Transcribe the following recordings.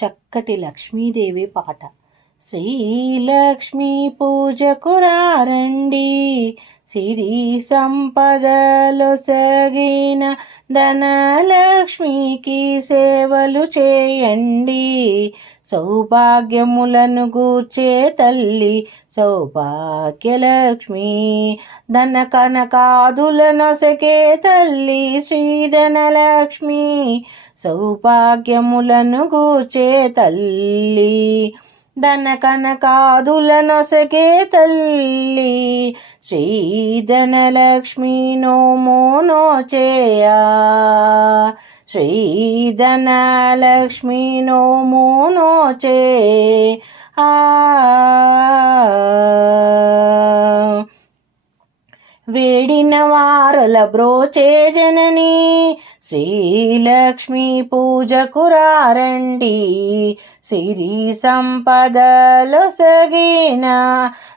చక్కటి లక్ష్మీదేవి పాట. శ్రీలక్ష్మీ పూజకు రారండి సిరి సంపదలు సగిన ధనలక్ష్మికి సేవలు చేయండి. సౌభాగ్యములను గూర్చే తల్లి సౌభాగ్యలక్ష్మి ధన కనకాదులనొసకే తల్లి శ్రీధనలక్ష్మి సౌభాగ్యములను గూర్చే తల్లి ధన కనకాదులనొసకే తల్లి శ్రీధనలక్ష్మి నోమో నోచేయా. శ్రీధనలక్ష్మి నోమో నోచే ఆ. వేడిన వారల బ్రోచే జనని. శ్రీలక్ష్మి పూజకు రారండి. సిరి సంపదలు సగిన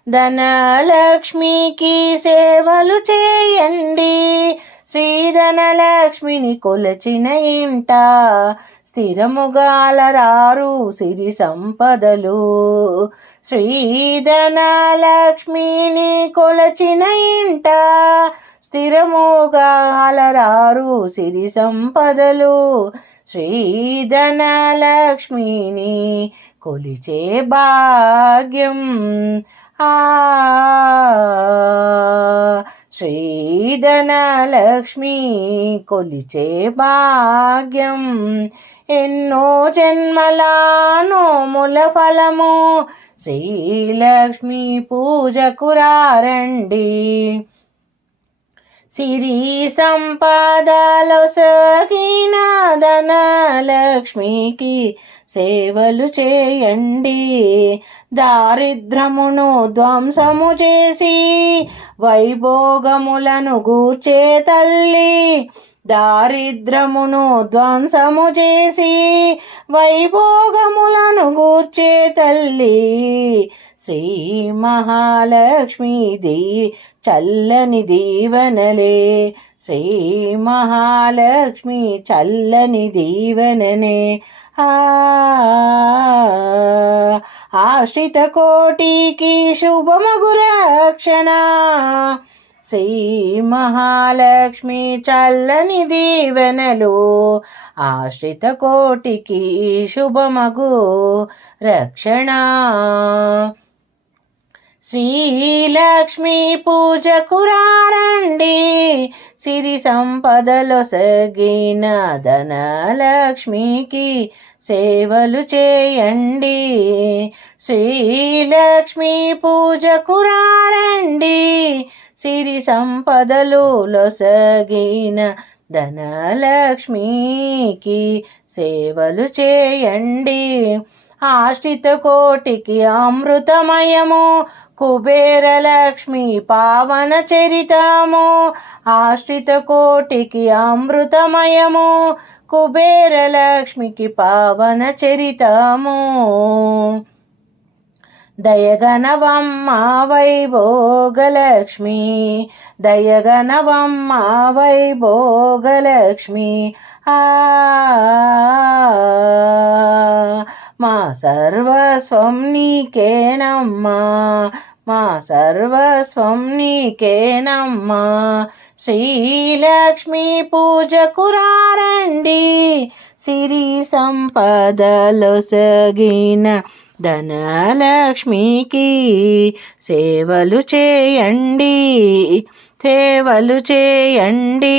ధనలక్ష్మికి సేవలు చేయండి. శ్రీధనలక్ష్మిని కొలచిన ఇంట స్థిరముగాలరారు సిరి సంపదలు. శ్రీధనలక్ష్మిని కొలచిన ఇంట స్థిరముగాలరారు సిరి సంపదలు. శ్రీధనలక్ష్మిని కొలిచే భాగ్యం. ఆ శ్రీధనలక్ష్మి కొలిచే భాగ్యం. ఎన్నో జన్మలానో ముల ఫలము. శ్రీలక్ష్మి పూజకు రారండి. సిరి సంపదలో సగిన లక్ష్మికి సేవలు చేయండి. దారిద్రమును ధ్వంసము చేసి వైభోగములను గూర్చే తల్లి దారిద్రమును ధ్వంసము చేసి వైభోగములను గూర్చే తల్లి శ్రీ మహాలక్ష్మి చల్లని దీవనలే. శ్రీ మహాలక్ష్మి చల్లని దీవననే. ఆశ్రిత కోటికి శుభమగురక్షణ శ్రీ మహాలక్ష్మి చల్లని దీవెనలు ఆశ్రిత కోటికి శుభమగు రక్షణ. శ్రీలక్ష్మి పూజకు రారండి సిరి సంపదలో సగిన ధనలక్ష్మికి సేవలు చేయండి. శ్రీలక్ష్మి పూజకు రారండి సిరి సంపదలు లొసగిన ధనలక్ష్మికి సేవలు చేయండి. ఆశ్రిత కోటికి అమృతమయము కుబేరలక్ష్మి పావన చరితము. ఆశ్రిత కోటికి అమృతమయము కుబేరలక్ష్మికి పావన చరితము. దయగనవమ్మ వైభోగలక్ష్మి దయగనవమ్మ వైభోగలక్ష్మి ఆ మా సర్వస్వం నీకేనమ్మా మా సర్వస్వం నీకేనమ్మా శ్రీలక్ష్మి పూజకు రారండి సిరి సంపదలు సగిన ధనలక్ష్మికి సేవలు చేయండి సేవలు చేయండి.